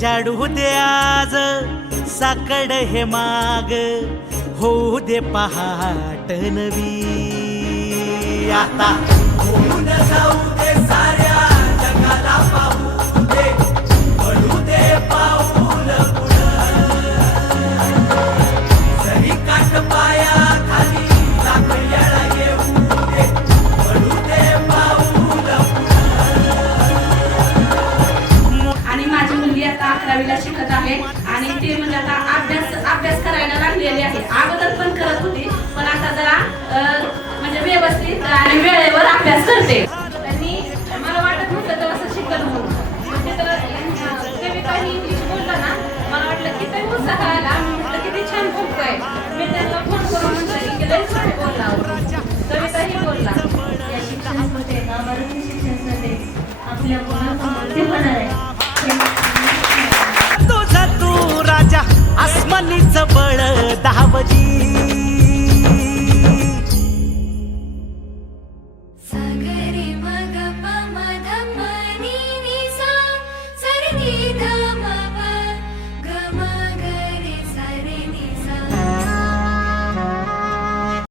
जाडू दे आज साकड हे माग, होऊ दे पहाट नवी. आता होऊन जाऊ दे साऱ्या जगाला पाहू दे, पडू दे पाऊल पुढं. जरी काट पाया खाली लाख येळा येऊ दे, पडू दे पाऊल पुढं. आणि माझी मुलगी आता 11वीला शिकत आहे आणि ती म्हणजे आता अभ्यास करायला लागलेली आहे. अगोदर पण करत होती, पण आता जरा म्हणजे व्यवस्थित आणि वेळेवर अभ्यास करते. आणि मला वाटत नव्हतं तर असं शिकत म्हणून, म्हणजे तर कविता ही इंग्लिश बोलला ना, मला वाटलं की ते उत्साह आला. मी म्हटलं किती छान बोलतोय. मी त्यांना फोन करून म्हटलं की लय छान बोलला, कविताही बोलला. या शिक्षण संस्थेत मराठी शिक्षण संस्थेत आपल्या मुलासमोर ते होणार आहे. तुझा तू राजा आसमानीच बळ धावली. सागर